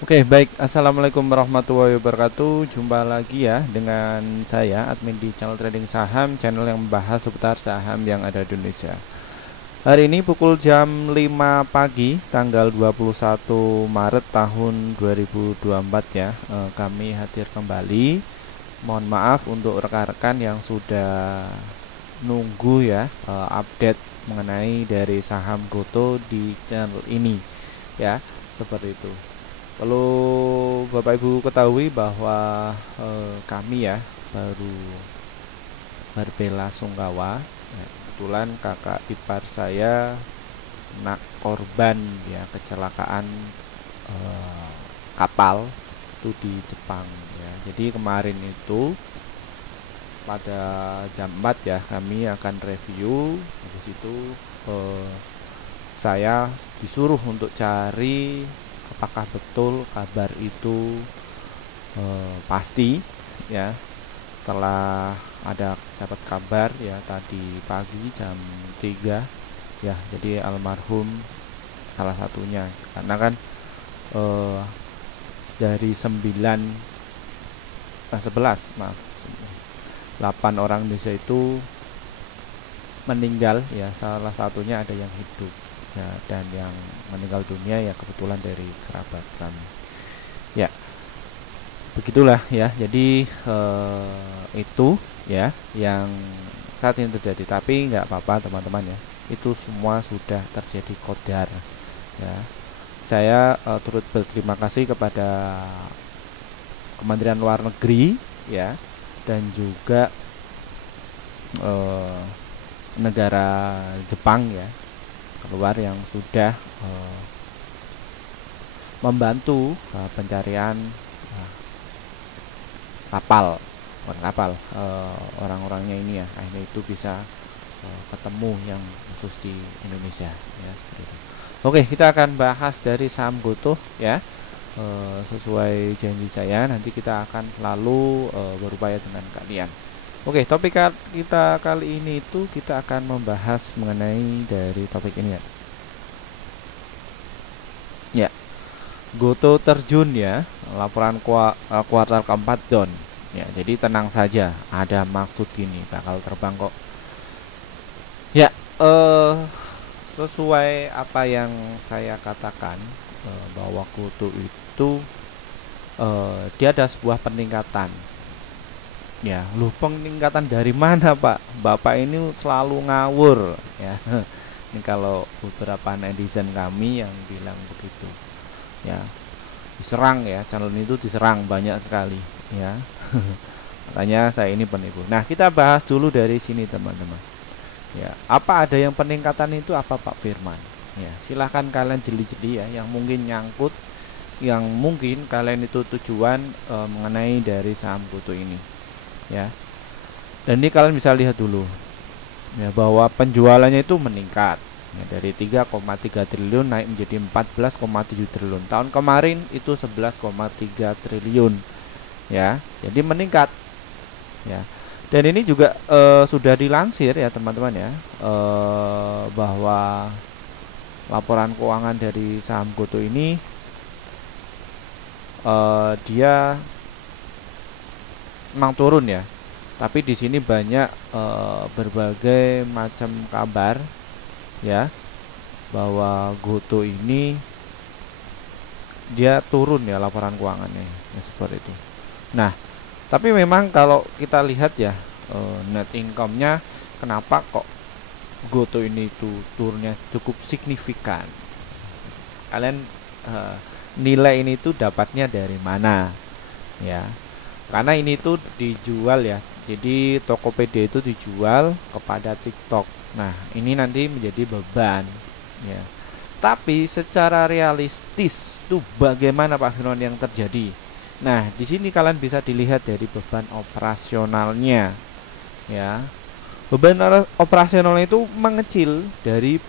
Oke, baik. Assalamualaikum warahmatullahi wabarakatuh. Jumpa lagi ya dengan saya, admin di channel Trading Saham, channel yang membahas seputar saham yang ada di Indonesia. Hari ini pukul jam 5 pagi, tanggal 21 Maret tahun 2024 ya. Kami hadir kembali. Mohon maaf untuk rekan-rekan yang sudah nunggu ya update mengenai dari saham Goto di channel ini ya, seperti itu. Perlu Bapak Ibu ketahui bahwa kami ya baru berbelasungkawa. Ya, kebetulan kakak ipar saya nak korban ya kecelakaan eh, kapal itu di Jepang ya. Jadi kemarin itu pada jam 4 ya kami akan review. Habis itu eh, saya disuruh untuk cari apakah betul kabar itu pasti ya. Setelah ada dapat kabar ya tadi pagi jam 3 ya, jadi almarhum salah satunya karena kan eh, dari 9 11 maaf 8 orang Indonesia itu meninggal ya, salah satunya ada yang hidup ya, dan yang meninggal dunia ya kebetulan dari kerabat kami ya. Begitulah ya, jadi itu ya yang saat ini terjadi, tapi nggak apa-apa teman-teman ya, itu semua sudah terjadi qadar ya. Saya turut berterima kasih kepada Kementerian Luar Negeri ya, dan juga eh, negara Jepang ya, keluar yang sudah membantu pencarian uh, kapal, bukan kapal, orang-orangnya ini ya, akhirnya itu bisa ketemu yang khusus di Indonesia ya, seperti itu. Oke, kita akan bahas dari saham Gotoh ya. Sesuai janji saya, nanti kita akan lalu berupaya dengan kalian. Oke, topik kita kali ini itu kita akan membahas mengenai dari topik ini ya. Ya, Gotoh terjun ya, laporan kuartal keempat down. Ya, jadi tenang saja, ada maksud gini, bakal terbang kok. Ya, sesuai apa yang saya katakan, bahwa Gotoh itu dia ada sebuah peningkatan. Ya, lu peningkatan dari mana Pak? Bapak ini selalu ngawur ya. Ini kalau beberapa netizen kami yang bilang begitu ya, diserang ya, channel itu diserang banyak sekali ya. Makanya saya ini penipu. Nah, kita bahas dulu dari sini teman-teman ya, apa ada yang peningkatan itu apa Pak Firman ya. Silahkan kalian jeli-jeli ya, yang mungkin nyangkut, yang mungkin kalian itu tujuan mengenai dari saham Gotoh ini ya. Dan ini kalian bisa lihat dulu ya, bahwa penjualannya itu meningkat ya, dari 3,3 triliun naik menjadi 14,7 triliun. Tahun kemarin itu 11,3 triliun ya, jadi meningkat ya. Dan ini juga sudah dilansir ya teman-teman ya, bahwa laporan keuangan dari saham Gotoh ini dia memang turun ya, tapi di sini banyak berbagai macam kabar ya, bahwa Gotoh ini dia turun ya laporan keuangannya ya, seperti itu. Nah, tapi memang kalau kita lihat ya, net income-nya kenapa kok Gotoh ini itu turunnya cukup signifikan. Kalian nilai ini tuh dapatnya dari mana ya? Karena ini tuh dijual ya. Jadi Tokopedia itu dijual kepada TikTok. Nah, ini nanti menjadi beban ya. Tapi secara realistis tuh bagaimana Pak Firman yang terjadi? Nah, di sini kalian bisa dilihat dari beban operasionalnya ya. Beban operasionalnya itu mengecil dari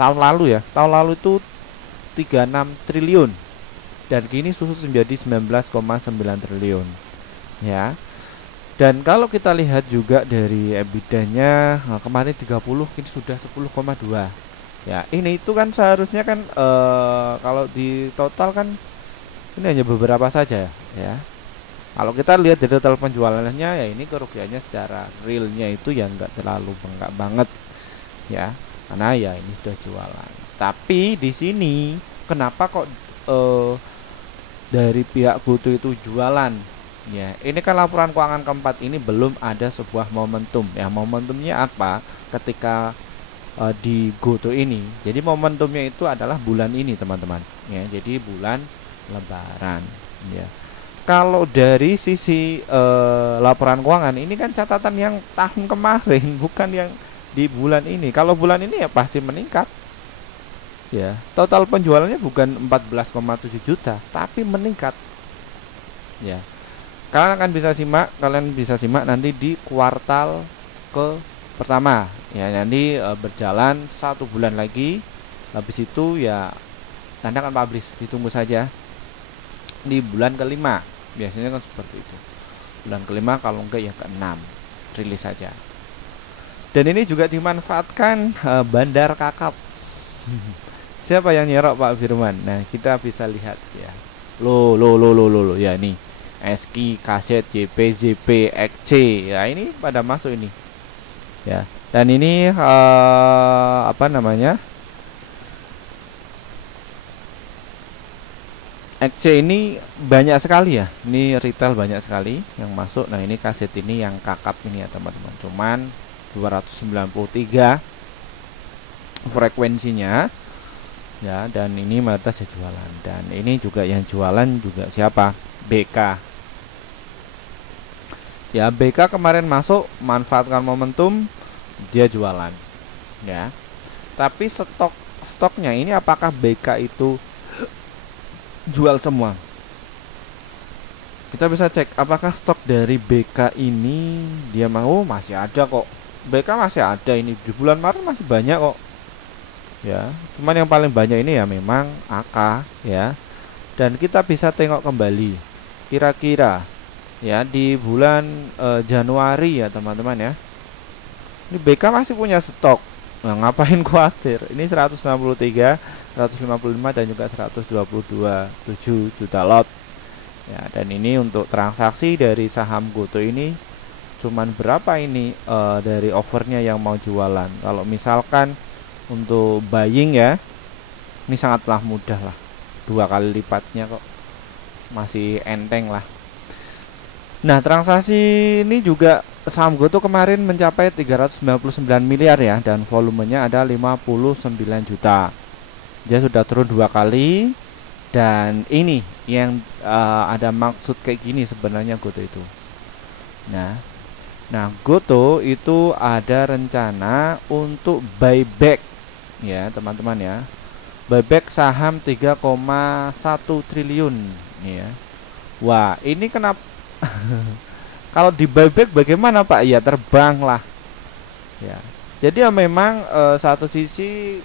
tahun lalu ya. Tahun lalu itu 36 triliun dan kini khusus menjadi 19,9 triliun ya. Dan kalau kita lihat juga dari EBITDA-nya, nah kemarin 30, kini sudah 10,2 Ya, ini itu kan seharusnya kan kalau di total kan ini hanya beberapa saja ya. Kalau kita lihat dari total penjualannya ya ini kerugiannya secara realnya itu ya nggak terlalu bengkak banget ya, karena ya ini sudah jualan. Tapi di sini kenapa kok eh, dari pihak GoTo itu jualan? Ya, ini kan laporan keuangan keempat ini belum ada sebuah momentum. Ya, momentumnya apa? Ketika di GoTo ini. Jadi momentumnya itu adalah bulan ini, teman-teman. Ya, jadi bulan Lebaran. Ya. Kalau dari sisi laporan keuangan ini kan catatan yang tahun kemarin, bukan yang di bulan ini. Kalau bulan ini ya pasti meningkat. Ya, total penjualannya bukan 14,7 juta, tapi meningkat. Ya. Kalian bisa simak nanti di kuartal ke pertama. Ya, nanti berjalan 1 bulan lagi. Habis itu ya nanti akan publish, ditunggu saja di bulan kelima. Biasanya kan seperti itu. Bulan kelima, kalau enggak ya keenam rilis saja. Dan ini juga dimanfaatkan Bandar Kakap. Siapa yang nyerok Pak Firman? Nah, kita bisa lihat ya. Lo ya ini. SKI, Kaset, JP, ZP, XC. Ya, ini pada masuk ini. Ya. Dan ini apa namanya? XC ini banyak sekali ya. Ini retail banyak sekali yang masuk. Nah, ini Kaset ini yang kakap ini ya, teman-teman. Cuman 293 frekuensinya. Ya, dan ini mayoritas ya jualan. Dan ini juga yang jualan juga siapa? BK. Ya, BK kemarin masuk, manfaatkan momentum, dia jualan. Ya. Tapi stoknya ini apakah BK itu jual semua? Kita bisa cek apakah stok dari BK ini dia mau, masih ada kok. BK masih ada, ini di bulan Maret masih banyak kok. Ya, cuman yang paling banyak ini ya memang AK ya. Dan kita bisa tengok kembali kira-kira ya di bulan Januari ya, teman-teman ya. Ini BK masih punya stok. Nah, ngapain khawatir? Ini 163, 155 dan juga 122,7 juta lot. Ya, dan ini untuk transaksi dari saham GoTo ini cuman berapa ini dari overnya yang mau jualan. Kalau misalkan untuk buying ya, ini sangatlah mudah lah, 2 kali lipatnya kok, masih enteng lah. Nah, transaksi ini juga saham GoTo kemarin mencapai 399 miliar ya, dan volumenya ada 59 juta. Dia sudah turun 2 kali. Dan ini yang ada maksud kayak gini sebenarnya GoTo itu. Nah, GoTo itu ada rencana untuk buyback ya, teman-teman ya. Buyback saham 3,1 triliun ya. Wah, ini kenapa kalau di buyback bagaimana Pak? Ya terbang lah. Ya. Jadi ya memang satu sisi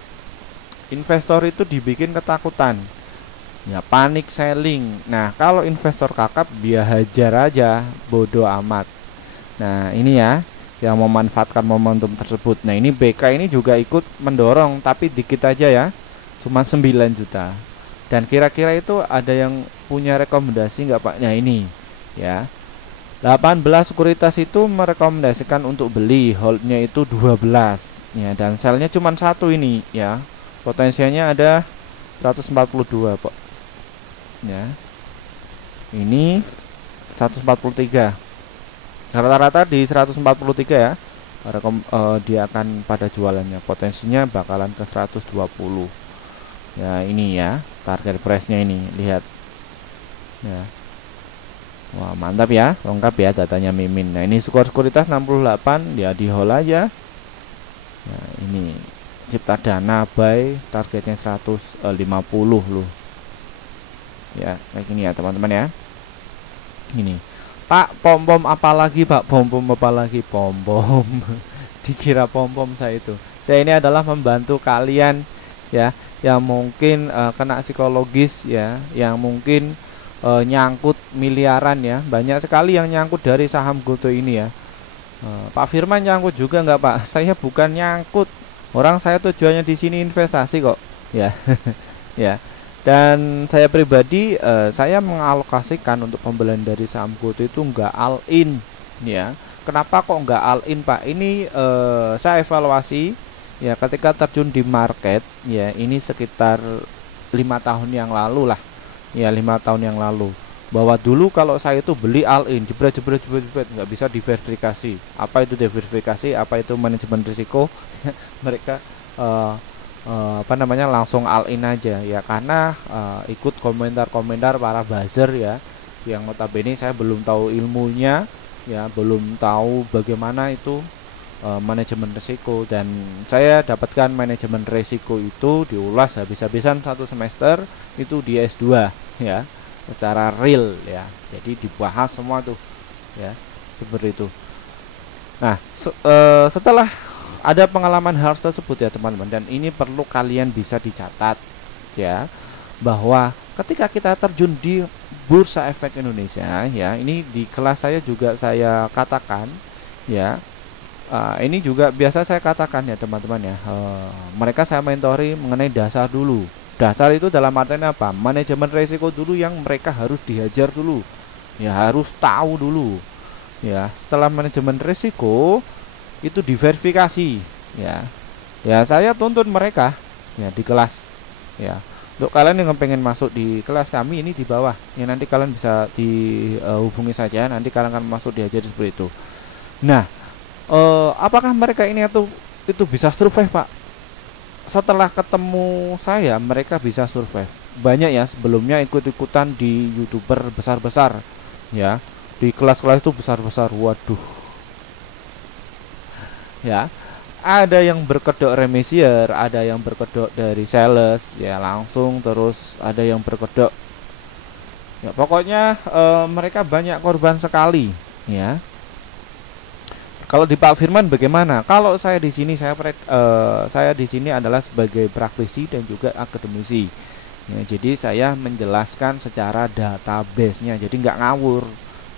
investor itu dibikin ketakutan. Ya, panik selling. Nah, kalau investor kakap dia hajar aja, bodoh amat. Nah, ini ya yang memanfaatkan momentum tersebut. Nah, ini BK ini juga ikut mendorong, tapi dikit aja ya, cuma 9 juta. Dan kira-kira itu ada yang punya rekomendasi nggak Pak? Nah, ini ya, 18 sekuritas itu merekomendasikan untuk beli, holdnya itu 12 ya, dan sellnya cuma satu ini ya. Potensinya ada 142 Pak ya. Ini 143, rata-rata di 143 ya. Dia akan pada jualannya, potensinya bakalan ke 120 ya. Ini ya target price-nya, ini lihat ya. Wah, mantap ya, lengkap ya datanya Mimin. Nah, ini skor sekuritas 68 ya, di hold aja. Nah, ini Cipta Dana buy, targetnya 150 loh ya, kayak gini ya teman-teman ya. Ini Pak, pom-pom apa lagi Pak? Pom-pom apa lagi? Pom-pom dikira pom-pom saya itu. Saya ini adalah membantu kalian ya, yang mungkin kena psikologis ya, yang mungkin nyangkut miliaran ya. Banyak sekali yang nyangkut dari saham GoTo ini ya. Pak Firman nyangkut juga nggak Pak? Saya bukan nyangkut. Orang saya tujuannya di sini investasi kok, ya. Ya. Dan saya pribadi saya mengalokasikan untuk pembelian dari saham GoTo itu enggak all in, ya. Kenapa kok enggak all in, Pak? Ini saya evaluasi ya ketika terjun di market, ya ini sekitar 5 tahun yang lalu lah, ya 5 tahun yang lalu. Bahwa dulu kalau saya itu beli all in, jebret jebret jebret jebret, nggak bisa diverifikasi. Apa itu diverifikasi? Apa itu manajemen risiko? Mereka eh, apa namanya, langsung all in aja ya, karena ikut komentar-komentar para buzzer ya, yang notabene saya belum tahu ilmunya, ya belum tahu bagaimana itu manajemen risiko. Dan saya dapatkan manajemen risiko itu diulas habis-habisan 1 semester itu di S2 ya, secara real ya, jadi dibahas semua tuh ya, seperti itu. Nah setelah ada pengalaman hal tersebut ya teman-teman, dan ini perlu kalian bisa dicatat ya, bahwa ketika kita terjun di Bursa Efek Indonesia ya, ini di kelas saya juga saya katakan ya, ini juga biasa saya katakan ya teman-teman ya, mereka saya mentori mengenai dasar dulu. Dasar itu dalam artian apa? Manajemen risiko dulu yang mereka harus diajar dulu, ya harus tahu dulu ya. Setelah manajemen risiko itu diverifikasi ya, ya saya tuntun mereka ya di kelas ya. Untuk kalian yang pengen masuk di kelas kami ini di bawah ya, nanti kalian bisa dihubungi saja, nanti kalian akan masuk diajar seperti itu. Nah apakah mereka ini itu bisa survive, Pak? Setelah ketemu saya mereka bisa survive. Banyak ya sebelumnya ikut-ikutan di YouTuber besar-besar ya, di kelas-kelas itu besar-besar, waduh ya, ada yang berkedok remisier, ada yang berkedok dari sales ya langsung, terus ada yang berkedok ya, pokoknya mereka banyak korban sekali ya. Kalau di Pak Firman bagaimana? Kalau saya di sini saya di sini adalah sebagai praktisi dan juga akademisi. Ya, jadi saya menjelaskan secara database-nya, jadi nggak ngawur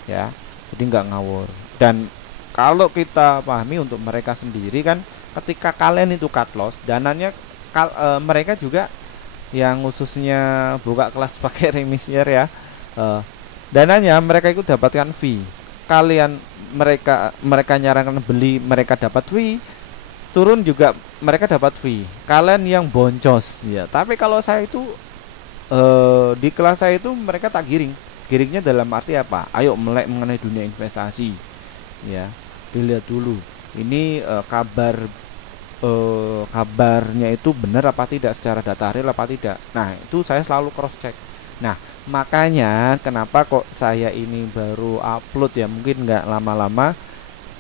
ya. Jadi nggak ngawur. Dan kalau kita pahami untuk mereka sendiri kan, ketika kalian itu cut loss, dananya mereka juga yang khususnya buka kelas pakai remisier ya, dananya mereka itu dapatkan fee. Mereka nyarankan beli, mereka dapat fee, turun juga mereka dapat fee. Kalian yang boncos ya. Tapi kalau saya itu di kelas saya itu mereka tak giringnya dalam arti apa? Ayo melek mengenai dunia investasi ya, dilihat dulu ini kabarnya itu benar apa tidak, secara data real apa tidak. Nah itu saya selalu cross check. Nah makanya kenapa kok saya ini baru upload ya, mungkin nggak lama-lama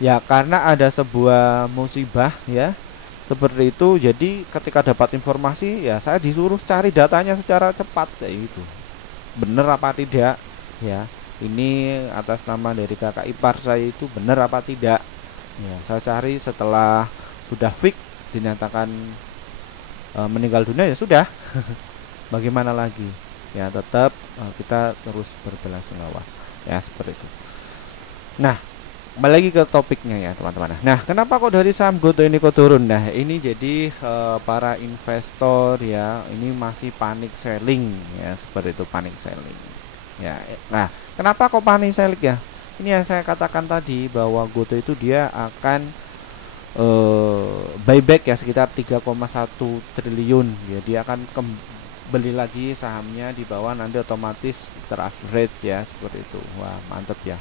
ya, karena ada sebuah musibah ya seperti itu. Jadi ketika dapat informasi ya saya disuruh cari datanya secara cepat kayak gitu, bener apa tidak ya, ini atas nama dari kakak ipar saya itu bener apa tidak ya, saya cari. Setelah sudah fix dinyatakan meninggal dunia ya sudah bagaimana lagi ya, tetap kita terus berbelasungkawa ya, seperti itu. Nah kembali lagi ke topiknya ya teman-teman. Nah kenapa kok dari saham GoTo ini kok turun? Nah ini jadi para investor ya ini masih panic selling ya, seperti itu, panic selling ya. Nah kenapa kok panic selling ya? Ini yang saya katakan tadi, bahwa GoTo itu dia akan buyback ya sekitar 3,1 triliun ya, dia akan beli lagi sahamnya di bawah, nanti otomatis teraverage ya, seperti itu. Wah mantep ya,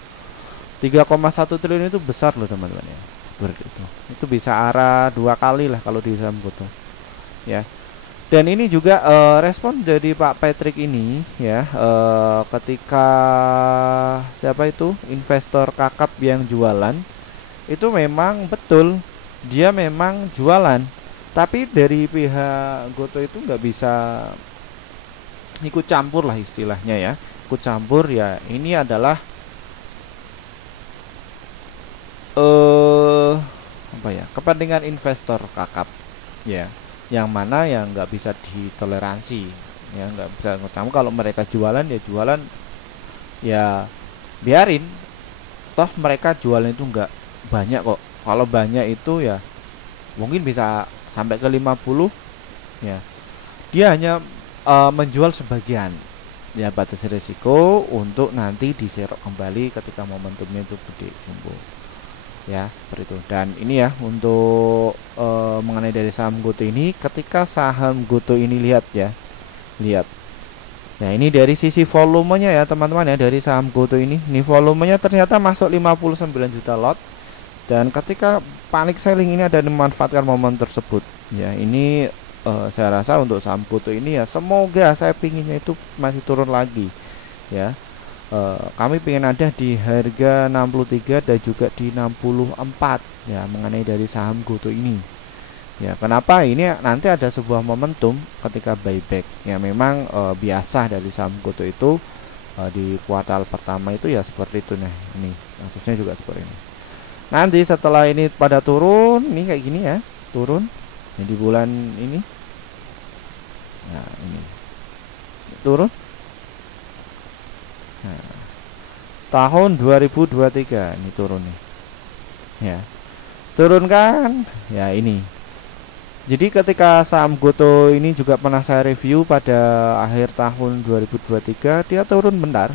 3,1 triliun itu besar loh teman-teman ya, seperti itu bisa arah 2 kali lah kalau di saham GoTo ya. Dan ini juga respon dari Pak Patrick ini ya, ketika siapa itu investor kakap yang jualan itu memang betul, dia memang jualan, tapi dari pihak GoTo itu nggak bisa ikut campur lah istilahnya ya, ikut campur ya. Ini adalah apa ya, kepentingan investor kakap ya, yang mana yang nggak bisa ditoleransi ya, nggak bisa kamu, kalau mereka jualan ya jualan ya, biarin, toh mereka jualan itu nggak banyak kok. Kalau banyak itu ya mungkin bisa sampai ke 50 ya. Dia hanya menjual sebagian. Ya batasi risiko untuk nanti diserok kembali ketika momentumnya itu gede jumbo. Ya seperti itu. Dan ini ya untuk mengenai dari saham GoTo ini, ketika saham GoTo ini lihat ya, lihat. Nah ini dari sisi volumenya ya teman-teman ya, dari saham GoTo ini volumenya ternyata masuk 59 juta lot. Dan ketika panic selling ini ada memanfaatkan momen tersebut. Ya ini saya rasa untuk saham GoTo ini ya, semoga saya pinginnya itu masih turun lagi ya. Kami pengen ada di harga 63 dan juga di 64 ya, mengenai dari saham GoTo ini ya. Kenapa? Ini nanti ada sebuah momentum ketika buyback ya. Memang biasa dari saham GoTo itu di kuartal pertama itu ya seperti itu. Nah ini kasusnya juga seperti ini. Nanti setelah ini pada turun nih kayak gini ya, turun ya, di bulan ini. Nah ini turun. Nah, tahun 2023 ini turun nih ya, turun kan ya ini. Jadi ketika saham GoTo ini juga pernah saya review pada akhir tahun 2023, dia turun bentar,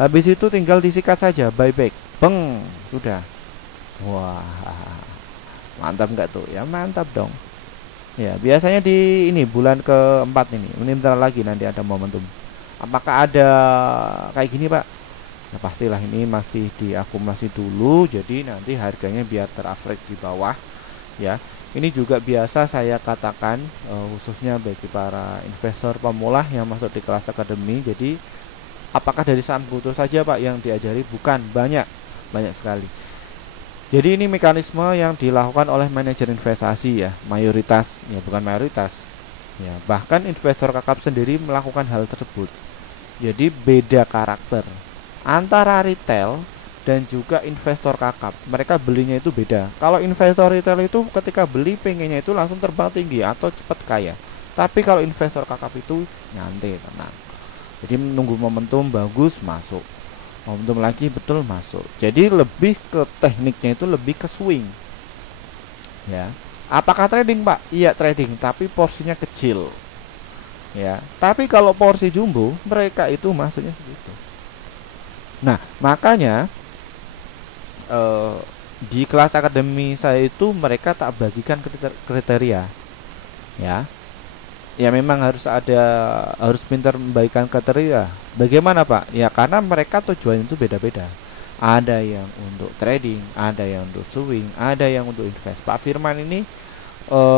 habis itu tinggal disikat saja buyback, beng, sudah. Wah mantap nggak tuh ya? Mantap dong ya. Biasanya di ini bulan keempat ini bentar lagi nanti ada momentum. Apakah ada kayak gini Pak? Nah pastilah ini masih diakumulasi dulu, jadi nanti harganya biar teraverage di bawah ya. Ini juga biasa saya katakan khususnya bagi para investor pemula yang masuk di kelas akademi. Jadi apakah dari saham GoTo saja Pak yang diajari? Bukan, banyak sekali. Jadi ini mekanisme yang dilakukan oleh manajer investasi ya, mayoritas ya, bukan mayoritas ya, bahkan investor kakap sendiri melakukan hal tersebut. Jadi beda karakter antara retail dan juga investor kakap. Mereka belinya itu beda. Kalau investor retail itu ketika beli pengennya itu langsung terbang tinggi atau cepat kaya. Tapi kalau investor kakap itu nyantai, tenang. Jadi menunggu momentum bagus masuk, momentum lagi betul masuk. Jadi lebih ke tekniknya itu lebih ke swing ya. Apakah trading Pak? Iya trading, tapi porsinya kecil ya. Tapi kalau porsi jumbo mereka itu masuknya segitu. Nah makanya di kelas akademi saya itu mereka tak bagikan kriteria ya. Ya memang harus pintar membagikan kriteria. Bagaimana Pak? Ya karena mereka tujuannya itu beda-beda. Ada yang untuk trading, ada yang untuk swing, ada yang untuk invest. Pak Firman ini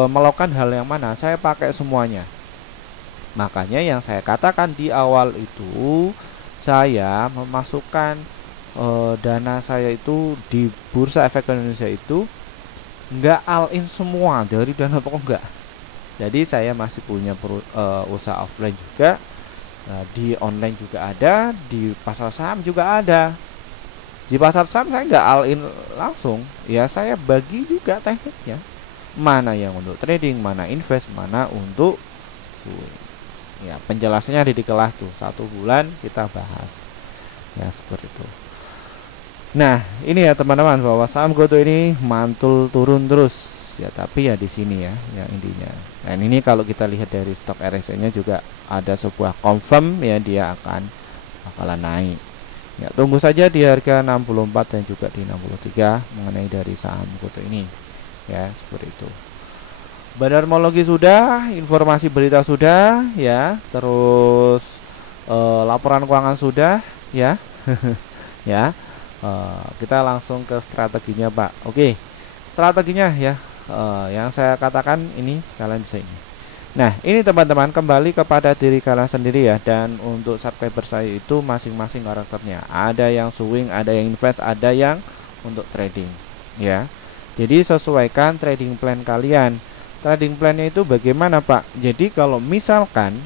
melakukan hal yang mana? Saya pakai semuanya. Makanya yang saya katakan di awal itu, saya memasukkan dana saya itu di Bursa Efek Indonesia itu enggak all in semua dari dana pokok, enggak. Jadi saya masih punya usaha offline juga, di online juga ada, di pasar saham juga ada. Di pasar saham saya enggak all in langsung, ya saya bagi juga tekniknya. Mana yang untuk trading, mana invest, mana untuk ya penjelasannya ada di kelas tuh, 1 bulan kita bahas ya seperti itu. Nah ini ya teman-teman, bahwa saham GoTo ini mantul turun terus ya, tapi ya di sini ya yang intinya. Dan ini kalau kita lihat dari stok RSI nya juga ada sebuah confirm ya, dia bakalan naik ya. Tunggu saja di harga 64 dan juga di 63 mengenai dari saham GoTo ini ya, seperti itu. Bandarmologi sudah, informasi berita sudah ya, terus laporan keuangan sudah ya. Ya, kita langsung ke strateginya Pak. Oke, strateginya ya, yang saya katakan ini kalian bisa ini. Nah ini teman-teman, kembali kepada diri kalian sendiri ya. Dan untuk subscriber saya itu masing-masing karakternya, ada yang swing, ada yang invest, ada yang untuk trading ya. Jadi sesuaikan trading plan kalian. Trading plannya itu bagaimana Pak? Jadi kalau misalkan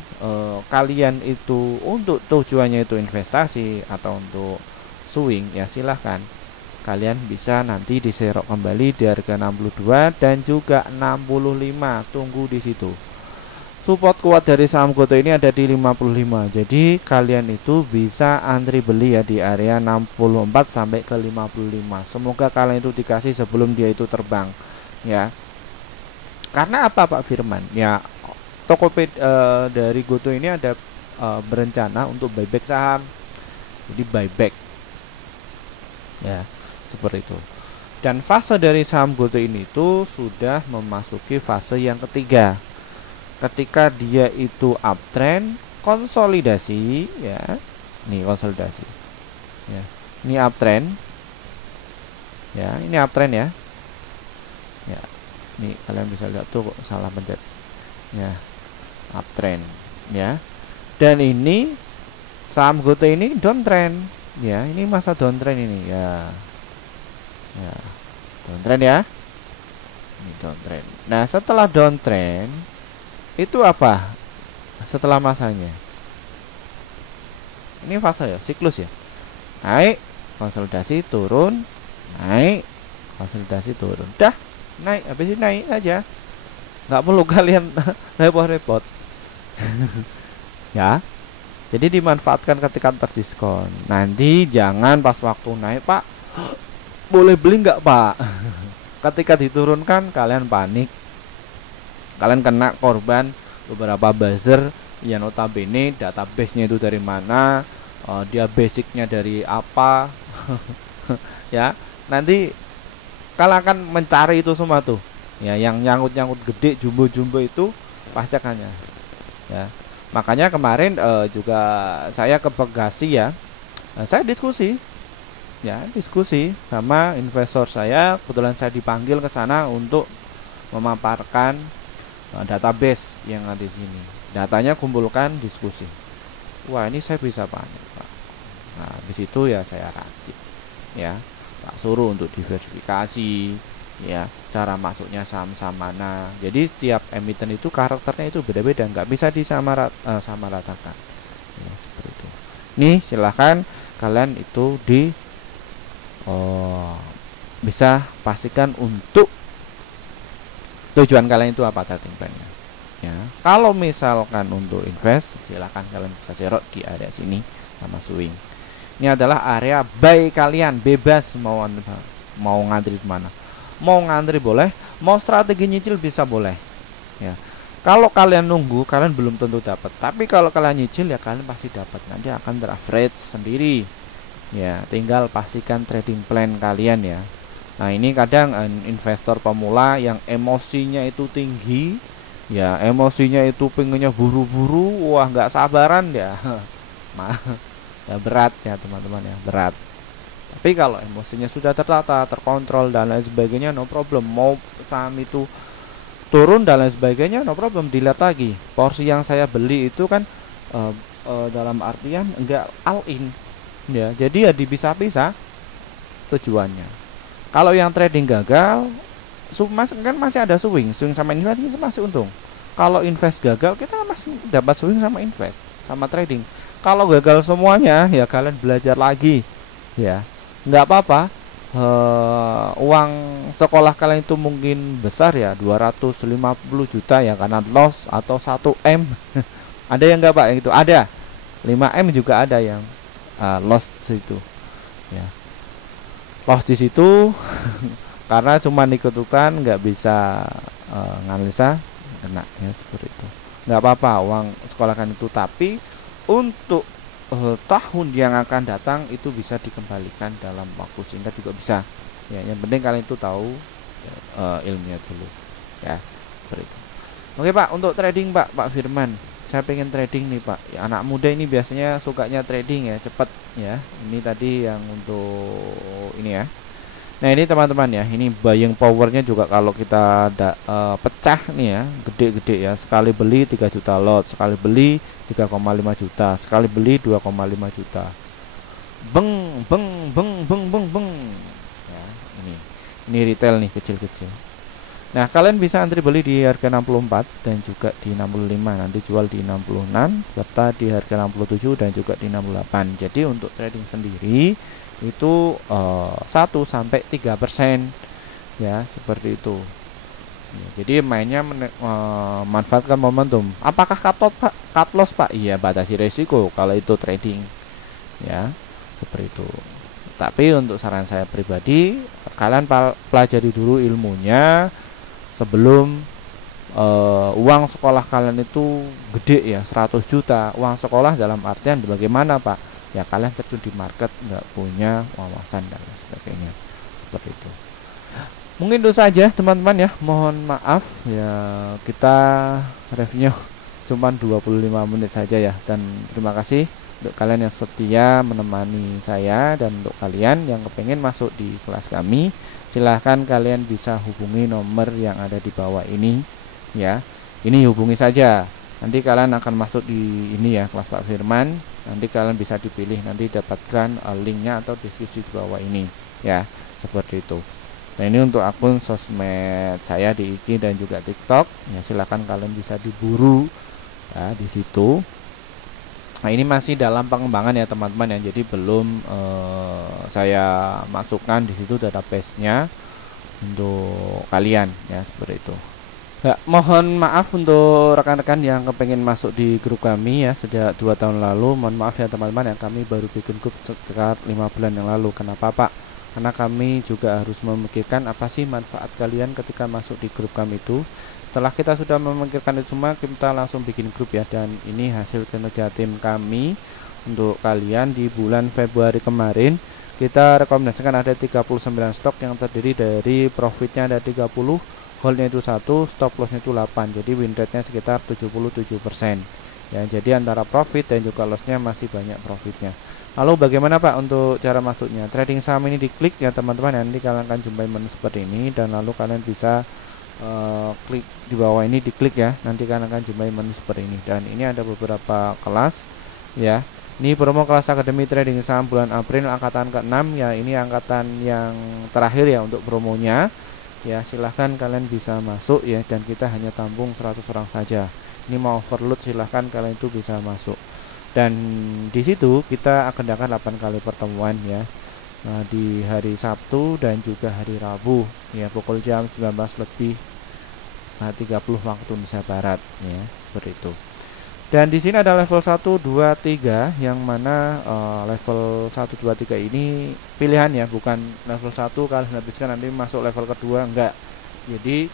kalian itu untuk tujuannya itu investasi atau untuk swing ya, silahkan kalian bisa nanti diserok kembali di harga 62 dan juga 65. Tunggu di situ. Support kuat dari saham GoTo ini ada di 55. Jadi kalian itu bisa antri beli ya di area 64 sampai ke 55. Semoga kalian itu dikasih sebelum dia itu terbang ya. Karena apa Pak Firman? Ya, dari GoTo ini ada berencana untuk buyback saham. Jadi buyback, ya, seperti itu. Dan fase dari saham GoTo ini itu sudah memasuki fase yang ketiga. Ketika dia itu uptrend, konsolidasi, ya, nih konsolidasi, ya, ini uptrend, ya, ini uptrend ya, ya, nih kalian bisa lihat tuh salah pencet, ya, uptrend, ya, dan ini saham GoTo ini downtrend, ya, ini masa downtrend ini, ya, ya, downtrend ya, ini downtrend. Nah setelah downtrend itu apa? Setelah masanya, ini fase ya, siklus ya, naik, konsolidasi, turun, naik, konsolidasi, turun, dah naik, habis ini naik aja, nggak perlu kalian repot-repot. Ya, jadi dimanfaatkan ketika terdiskon. Nanti jangan pas waktu naik, Pak, boleh beli nggak Pak? Ketika diturunkan kalian panik, kalian kena korban beberapa buzzer yang notabene database-nya itu dari mana, dia basicnya dari apa. Ya, nanti kalian akan mencari itu semua tuh, ya, yang nyangkut-nyangkut gede, jumbo-jumbo itu pasti akan, ya. Makanya kemarin juga saya ke Bekasi ya, saya diskusi, ya, diskusi sama investor saya. Kebetulan saya dipanggil ke sana untuk memaparkan database yang ada di sini. Datanya kumpulkan, diskusi. Wah, ini saya bisa panik, Pak. Nah, di situ ya saya racik, ya, Pak suruh untuk diverifikasi, ya, cara masuknya saham-saham mana. Jadi setiap emiten itu karakternya itu beda-beda, nggak bisa disamaratakan, ya, seperti itu. Nih silahkan kalian itu bisa pastikan untuk tujuan kalian itu apa trading plan-nya, ya. Kalau misalkan untuk invest, silahkan kalian bisa serok di area sini sama swing. Ini adalah area buy kalian, bebas mau ngantri di mana. Mau ngantri boleh, mau strategi nyicil bisa boleh, ya. Kalau kalian nunggu, kalian belum tentu dapat. Tapi kalau kalian nyicil, ya kalian pasti dapat. Nanti akan teraverage sendiri, ya. Tinggal pastikan trading plan kalian, ya. Nah ini kadang investor pemula yang emosinya itu tinggi, ya, emosinya itu pengennya buru-buru, wah nggak sabaran ya. Ya berat ya teman-teman, ya berat. Tapi kalau emosinya sudah tertata, terkontrol dan lain sebagainya, no problem. Mau saham itu turun dan lain sebagainya, no problem, dilihat lagi. Porsi yang saya beli itu kan dalam artian enggak all in, ya. Jadi ya dipisah-pisah tujuannya. Kalau yang trading gagal, kan masih ada swing sama invest, kita masih untung. Kalau invest gagal, kita masih dapat swing sama invest sama trading. Kalau gagal semuanya, ya kalian belajar lagi, ya, nggak apa-apa. Uang sekolah kalian itu mungkin besar ya, 250 juta ya, karena loss, atau 1 M. Ada yang nggak Pak yang itu? Ada 5 M juga ada yang loss situ, ya. Loss di situ karena cuma ikut-ikutan, nggak bisa nganalisa, kena, ya, seperti itu. Nggak apa-apa, uang sekolah kan itu. Tapi untuk tahun yang akan datang itu bisa dikembalikan dalam waktu singkat juga bisa, ya. Yang penting kalian itu tahu ilmunya dulu, ya, seperti itu. Oke Pak, untuk trading Pak Firman, saya pengen trading nih Pak, ya, anak muda ini biasanya sukanya trading, ya, cepat, ya. Ini tadi yang untuk ini, ya. Nah ini teman-teman, ya, ini buying powernya juga kalau kita pecah nih, ya, gede-gede, ya. Sekali beli 3 juta lot, sekali beli 3,5 juta, sekali beli 2,5 juta. Beng beng beng beng beng beng, ya. Ini retail nih, kecil-kecil. Nah kalian bisa antri beli di harga 64 dan juga di 65, nanti jual di 66 serta di harga 67 dan juga di 68. Jadi untuk trading sendiri itu 1-3%, ya, seperti itu, ya. Jadi mainnya memanfaatkan momentum. Apakah cut loss Pak? Iya, batasi resiko kalau itu trading, ya, seperti itu. Tapi untuk saran saya pribadi, kalian pelajari dulu ilmunya sebelum uang sekolah kalian itu gede ya, 100 juta. Uang sekolah dalam artian bagaimana Pak? Ya kalian terjun di market nggak punya wawasan dan lain sebagainya, seperti itu. Mungkin itu saja teman-teman ya, mohon maaf ya, kita reviewnya cuma 25 menit saja ya. Dan terima kasih untuk kalian yang setia menemani saya, dan untuk kalian yang kepengen masuk di kelas kami, silahkan kalian bisa hubungi nomor yang ada di bawah ini ya. Ini hubungi saja, nanti kalian akan masuk di ini ya, kelas Pak Firman. Nanti kalian bisa dipilih, nanti dapatkan linknya atau deskripsi di bawah ini ya, seperti itu. Nah ini untuk akun sosmed saya di IG dan juga TikTok ya, silahkan kalian bisa diburu ya di situ. Nah ini masih dalam pengembangan ya teman-teman ya, jadi belum saya masukkan di situ database-nya untuk kalian ya, seperti itu. Ya, mohon maaf untuk rekan-rekan yang kepengen masuk di grup kami ya sejak 2 tahun lalu. Mohon maaf ya teman-teman ya, kami baru bikin grup sekitar 5 bulan yang lalu. Kenapa Pak? Karena kami juga harus memikirkan apa sih manfaat kalian ketika masuk di grup kami itu. Setelah kita sudah memikirkan itu semua, kita langsung bikin grup ya. Dan ini hasil kinerja tim kami untuk kalian di bulan Februari kemarin. Kita rekomendasikan ada 39 stok yang terdiri dari profitnya ada 30, holdnya itu 1, stop lossnya itu 8. Jadi win rate nya sekitar 77% ya. Jadi antara profit dan juga lossnya masih banyak profitnya. Lalu bagaimana Pak untuk cara masuknya? Trading saham ini diklik ya teman-teman, nanti kalian akan jumpai menu seperti ini, dan lalu kalian bisa klik di bawah ini, diklik ya, nanti kalian akan jumpai menu seperti ini. Dan ini ada beberapa kelas ya. Ini promo kelas Akademi Trading Saham bulan April angkatan ke-6 ya, ini angkatan yang terakhir ya untuk promonya ya. Silahkan kalian bisa masuk ya, dan kita hanya tampung 100 orang saja. Ini mau overload, silahkan kalian itu bisa masuk. Dan di situ kita akan adakan 8 kali pertemuan ya. Nah, di hari Sabtu dan juga hari Rabu ya, pukul jam 19 lebih 30 waktu Indonesia Barat ya, seperti itu. Dan di sini ada level 1, 2, 3 yang mana level 1, 2, 3 ini pilihan ya, bukan level 1 kalian habiskan nanti masuk level kedua, enggak. Jadi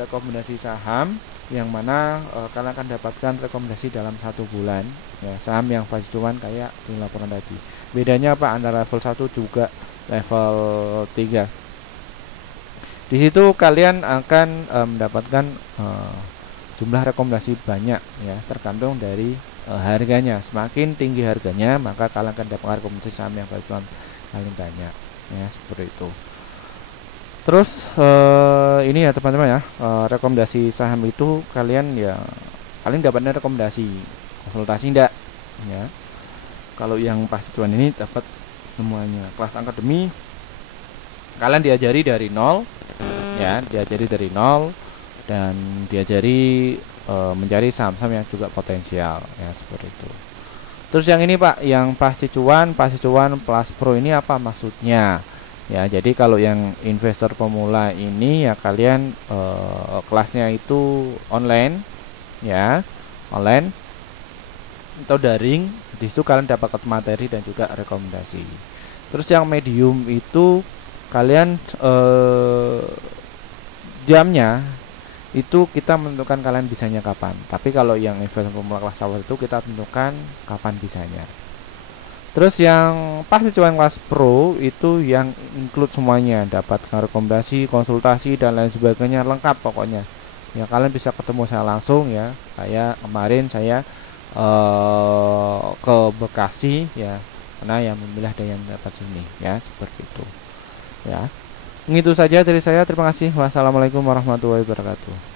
rekomendasi saham yang mana kalian akan dapatkan rekomendasi dalam 1 bulan ya, saham yang fase cuan kayak yang laporan tadi. Bedanya apa antara level 1 juga level 3? Di situ kalian akan mendapatkan jumlah rekomendasi banyak ya, tergantung dari harganya. Semakin tinggi harganya, maka kalian akan dapatkan rekomendasi saham yang fase cuan paling banyak ya, seperti itu. Terus ini ya teman-teman ya, rekomendasi saham itu kalian ya paling dapatnya rekomendasi, konsultasi enggak ya. Kalau yang pasti cuan ini dapat semuanya. Kelas akademi kalian diajari dari nol ya, diajari dari nol, dan diajari mencari saham-saham yang juga potensial ya, seperti itu. Terus yang ini Pak, yang pasti cuan plus pro ini apa maksudnya? Ya, jadi kalau yang investor pemula ini ya kalian kelasnya itu online ya, online atau daring. Di situ kalian dapat materi dan juga rekomendasi. Terus yang medium itu kalian jamnya itu kita menentukan kalian bisanya kapan. Tapi kalau yang investor pemula kelas awal itu kita tentukan kapan bisanya. Terus yang pasti cuan kelas pro itu yang include semuanya, dapatkan rekomendasi, konsultasi dan lain sebagainya, lengkap pokoknya. Ya kalian bisa ketemu saya langsung ya. Kayak kemarin saya ke Bekasi ya, karena yang memilih ada yang dapat sini ya, seperti itu. Ya. Itu saja dari saya. Terima kasih. Wassalamualaikum warahmatullahi wabarakatuh.